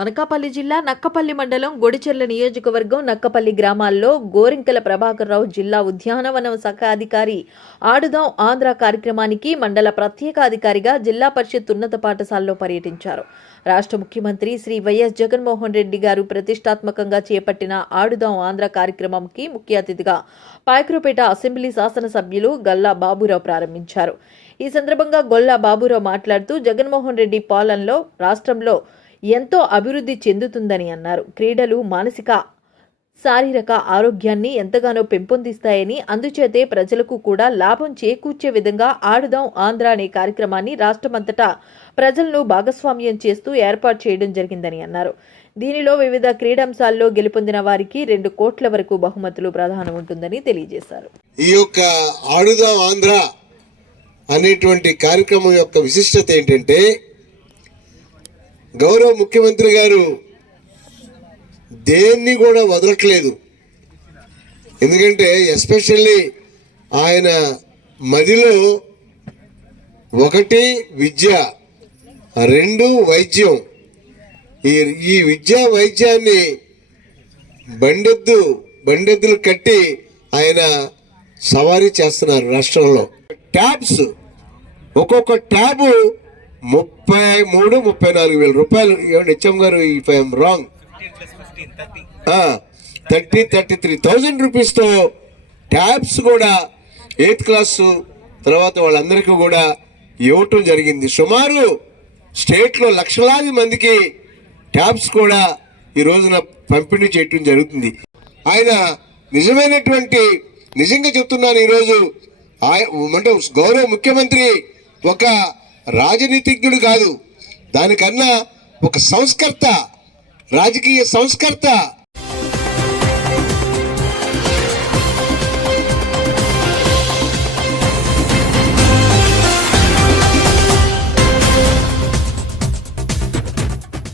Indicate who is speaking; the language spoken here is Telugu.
Speaker 1: అనకాపల్లి జిల్లా నక్కపల్లి మండలం గొడిచెర్ల నియోజకవర్గం నక్కపల్లి గ్రామాల్లో గోరింకల ప్రభాకర్రావు జిల్లా ఉద్యానవనం శాఖ అధికారి ఆడుదాం ఆంధ్ర కార్యక్రమానికి మండల ప్రత్యేక అధికారిగా జిల్లా పరిషత్ ఉన్నత పాఠశాలలో పర్యటించారు. రాష్ట్ర ముఖ్యమంత్రి శ్రీ వైఎస్ జగన్మోహన్ రెడ్డి గారు ప్రతిష్టాత్మకంగా చేపట్టిన ఆడుదాం ఆంధ్ర కార్యక్రమంకి ముఖ్య అతిథిగా పాయకురపేట అసెంబ్లీ శాసనసభ్యులు గల్లా బాబురావు ప్రారంభించారు. ఈ సందర్భంగా గొల్లా బాబురావు మాట్లాడుతూ జగన్మోహన్ రెడ్డి పాలనలో రాష్ట్రంలో ఎంతో అభివృద్ధి చెందుతుందని అన్నారు. క్రీడలు మానసిక శారీరక ఆరోగ్యాన్ని ఎంతగానో పెంపొందిస్తాయని అందుచేతే ప్రజలకు కూడా లాభం చేకూర్చే విధంగా ఆడుదాం ఆంధ్ర అనే కార్యక్రమాన్ని రాష్ట్రమంతటా ప్రజలను భాగస్వామ్యం చేస్తూ ఏర్పాటు చేయడం జరిగిందని అన్నారు. దీనిలో వివిధ క్రీడాంశాల్లో గెలుపొందిన వారికి రెండు కోట్ల వరకు బహుమతులు ప్రధానం ఉంటుందని తెలియజేశారు.
Speaker 2: ఈ యొక్క ఆడుదాం ఆంధ్ర అనేటువంటి కార్యక్రమం యొక్క విశిష్టత ఏంటంటే గౌరవ ముఖ్యమంత్రి గారు దేన్ని కూడా వదలట్లేదు. ఎందుకంటే ఎస్పెషల్లీ ఆయన మదిలో ఒకటి విద్య రెండు వైద్యం. ఈ ఈ విద్యా వైద్యాన్ని బండెద్దు బండెద్దులు కట్టి ఆయన సవారీ చేస్తున్నారు రాష్ట్రంలో. ట్యాబ్స్ ఒక్కొక్క ట్యాబు ముప్పై మూడు ముప్పై నాలుగు వేల రూపాయలు. ఏమండి హెచ్ఎం గారు if I'm wrong thirty thirty three thousand రూపీస్తో tabs కూడా ఎయిత్ క్లాసు తర్వాత వాళ్ళందరికీ కూడా ఇవ్వటం జరిగింది. సుమారు స్టేట్లో లక్షలాది మందికి ట్యాబ్స్ కూడా ఈ రోజున పంపిణీ చేయటం జరుగుతుంది. ఆయన నిజమైనటువంటి నిజంగా చెప్తున్నాను ఈరోజు అంటే గౌరవ ముఖ్యమంత్రి ఒక రాజనీతిజ్ఞుడు కాదు. దానికన్నా ఒక సంస్కర్త రాజకీయ సంస్కర్త